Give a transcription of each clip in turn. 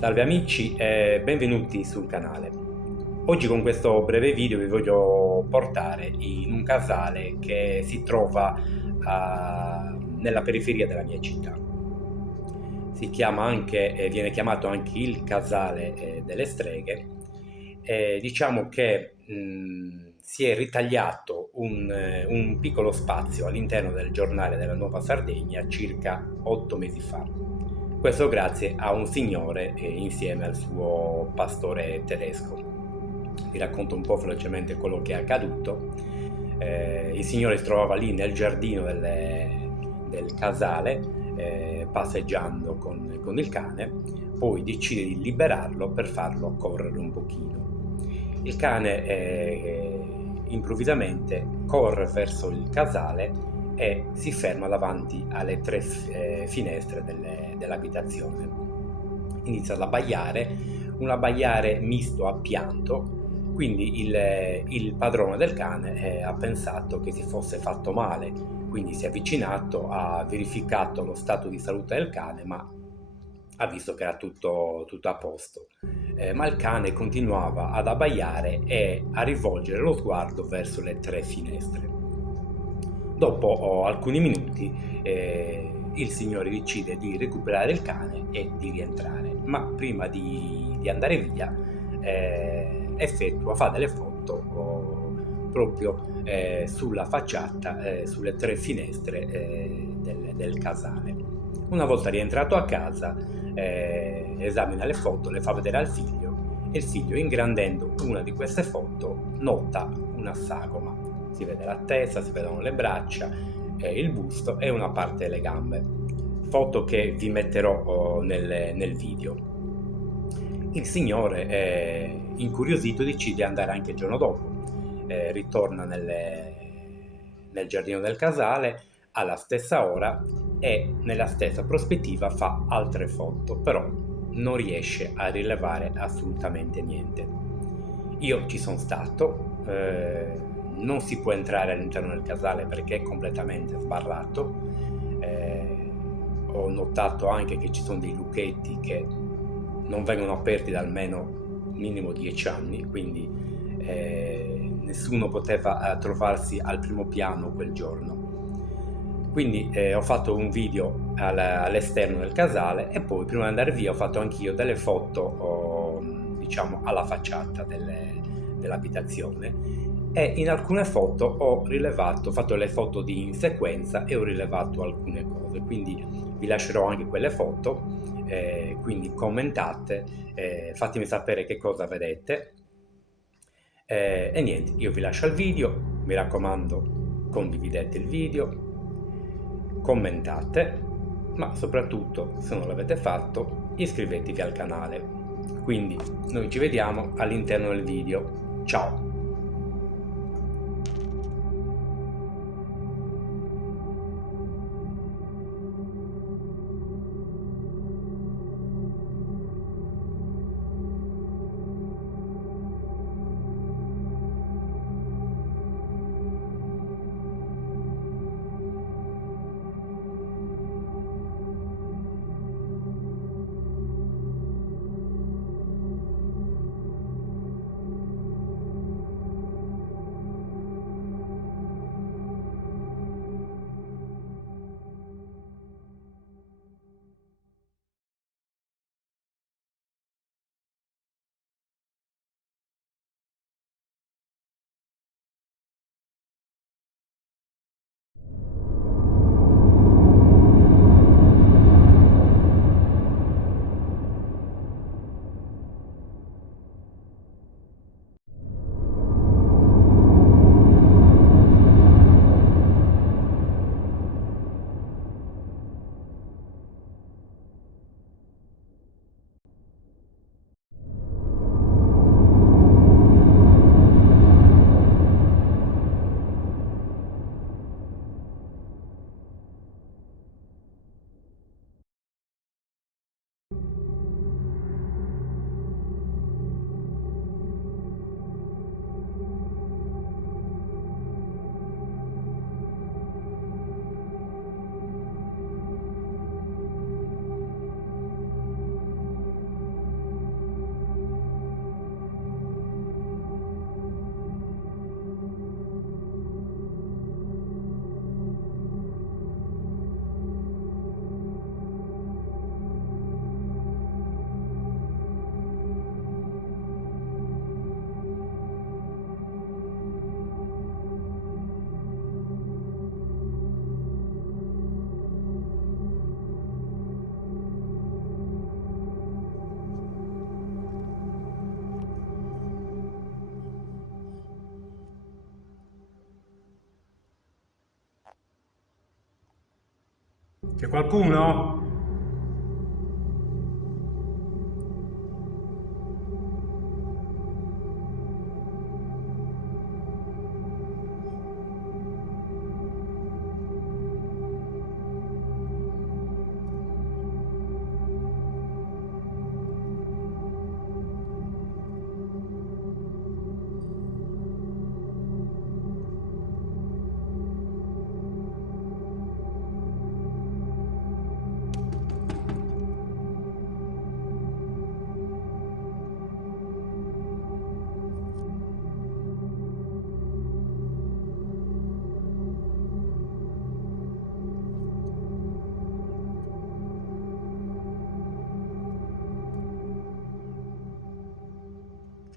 Salve amici e benvenuti sul canale. Oggi con questo breve video vi voglio portare in un casale che si trova nella periferia della mia città. Viene chiamato anche il casale delle streghe. Diciamo che si è ritagliato un piccolo spazio all'interno del giornale della Nuova Sardegna circa 8 mesi fa. Questo grazie a un signore insieme al suo pastore tedesco. Vi racconto un po' velocemente quello che è accaduto. Il signore si trovava lì nel giardino del casale, passeggiando con il cane, poi decide di liberarlo per farlo correre un pochino. Il cane improvvisamente corre verso il casale e si ferma davanti alle tre finestre dell'abitazione. Inizia ad abbaiare, un abbaiare misto a pianto, quindi il padrone del cane ha pensato che si fosse fatto male, quindi si è avvicinato, ha verificato lo stato di salute del cane, ma ha visto che era tutto a posto. Ma il cane continuava ad abbaiare e a rivolgere lo sguardo verso le tre finestre. Dopo alcuni minuti il signore decide di recuperare il cane e di rientrare, ma prima di andare via fa delle foto proprio sulla facciata, sulle tre finestre del casale. Una volta rientrato a casa esamina le foto, le fa vedere al figlio e il figlio, ingrandendo una di queste foto, nota una sagoma. Si vede la testa, si vedono le braccia, il busto e una parte delle gambe. Foto che vi metterò nel video. Il signore, incuriosito, decide di andare anche il giorno dopo. Ritorna nel giardino del casale alla stessa ora e nella stessa prospettiva fa altre foto, però non riesce a rilevare assolutamente niente. Io ci sono stato, non si può entrare all'interno del casale perché è completamente sbarrato. Ho notato anche che ci sono dei luchetti che non vengono aperti da almeno minimo 10 anni, quindi nessuno poteva trovarsi al primo piano quel giorno. Quindi ho fatto un video all'esterno del casale e poi prima di andare via ho fatto anch'io delle foto, diciamo, alla facciata dell'abitazione, e in alcune foto ho fatto le foto in sequenza e ho rilevato alcune cose, quindi vi lascerò anche quelle foto, quindi commentate, fatemi sapere che cosa vedete. E niente, io vi lascio al video, mi raccomando condividete il video, commentate, ma soprattutto, se non l'avete fatto, iscrivetevi al canale. Quindi noi ci vediamo all'interno del video. Ciao! C'è qualcuno?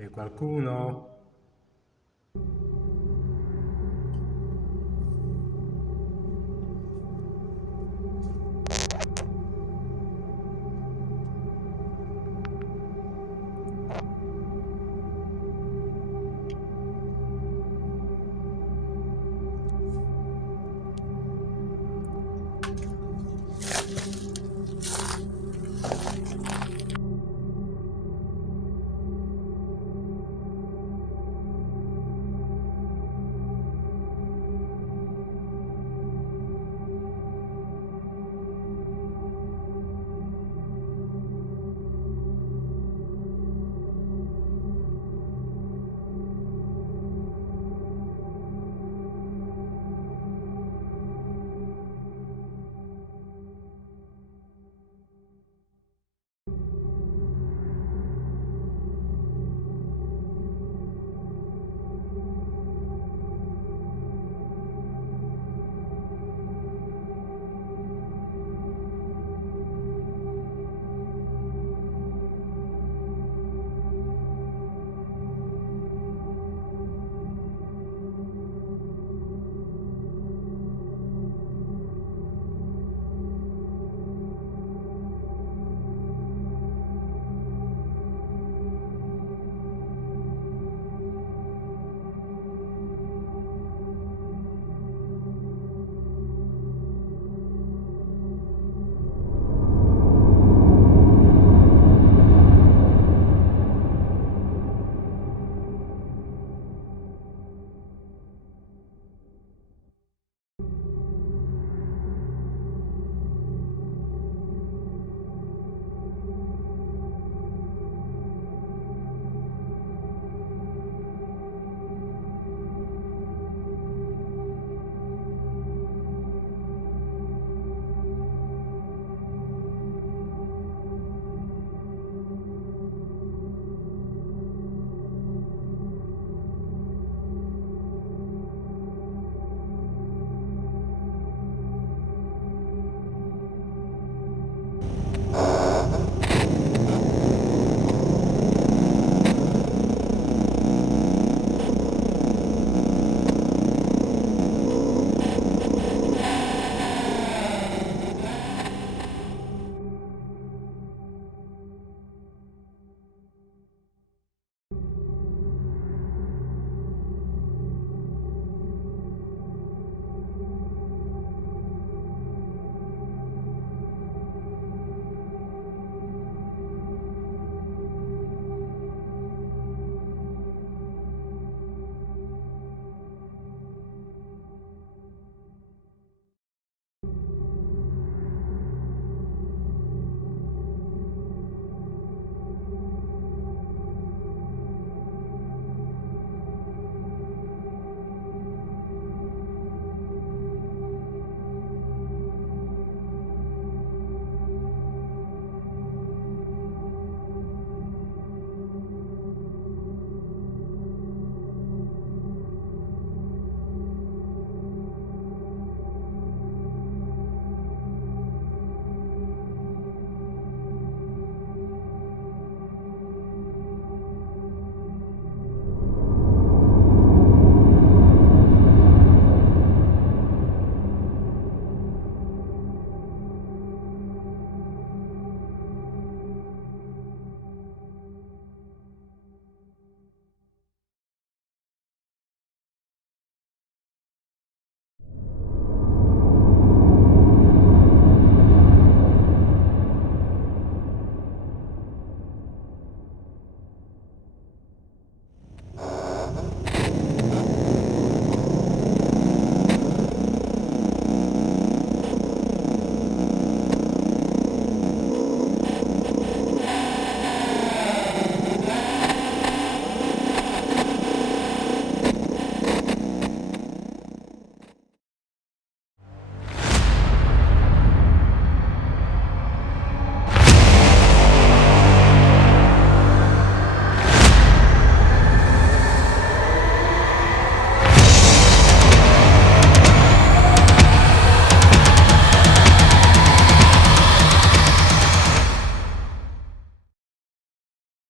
C'è qualcuno?